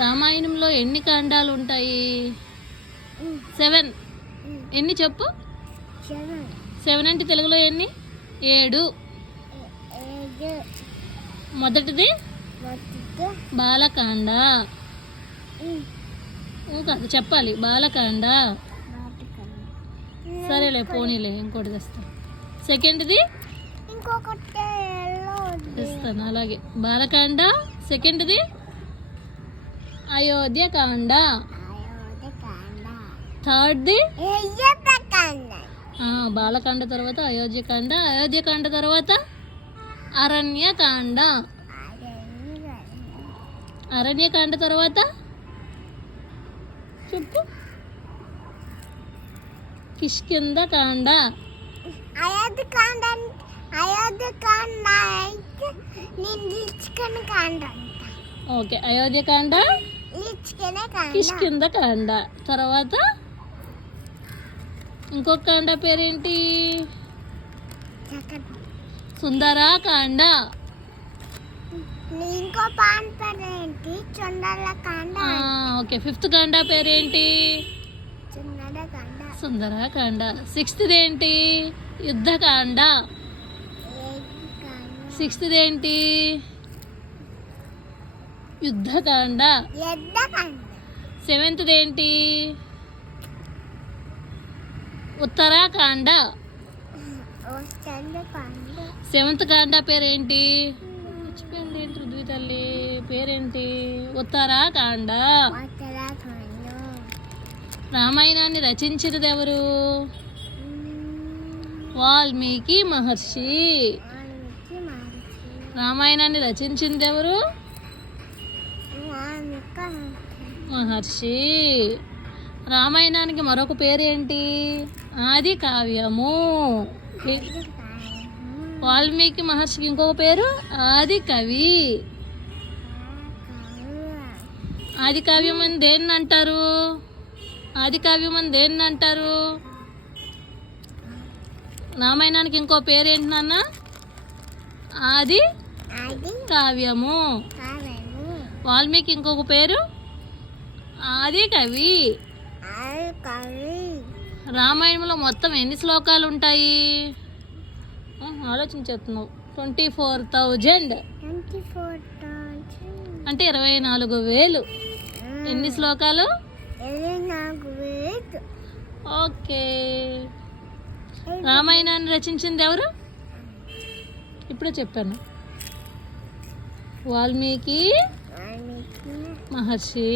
రామాయణంలో ఎన్ని కాండాలు ఉంటాయి? 7. ఎన్ని చెప్పు? 7 అంటే తెలుగులో ఎన్ని? 7. మొదటిది బాలకాండ. కాదు చెప్పాలి, బాలకాండ. సరేలే పోనీలే, ఇంకోటి తెస్తా. సెకండ్ది ఇస్తాను అలాగే. బాలకాండ. సెకండ్ది అయోధ్యకాండ. థర్డ్ది బాలకాండ తర్వాత అయోధ్యకాండ. అయోధ్యకాండ తర్వాత అరణ్యకాండ. అరణ్యకాండ తర్వాత చెప్పు. కిష్కింధకాండ. ఓకే, అయోధ్యకాండ, కిష్కింధకాండ తర్వాత ఇంకొక కాండ పేరేంటి? సుందరకాండ. ఓకే, 5th కాండ పేరేంటి? సుందరకాండ. 6th ఏంటి? యుద్ధకాండ. 6th ఏంటి? యుద్ధకాండ. 7th ఏంటి? ఉత్తరాకాండ. 7th కాండ పేరేంటి? మర్చిపోయింది ఏంటి రుద్వి తల్లి, పేరేంటి? ఉత్తరాకాండ. రామాయణాన్ని రచించినది ఎవరు? వాల్మీకి మహర్షి. రామాయణాన్ని రచించింది ఎవరు? మహర్షి. రామాయణానికి మరొక పేరేంటి? ఆది కావ్యము. వాల్మీకి మహర్షికి ఇంకొక పేరు ఆది కవి. ఆది కావ్యం అని దేన్ని అంటారు? ఆది కావ్యం అని దేన్ని అంటారు? రామాయణానికి ఇంకో పేరు ఏంటి నాన్న? ఆది కావ్యము. వాల్మీకి ఇంకొక పేరు ఆది కవి. రామాయణంలో మొత్తం ఎన్ని శ్లోకాలు ఉంటాయి? ఆలోచించేస్తున్నావు. 24,000 అంటే 24,000. ఎన్ని శ్లోకాలు? ఓకే. రామాయణాన్ని రచించింది ఎవరు? ఇప్పుడే చెప్పాను, వాల్మీకి మహర్షి.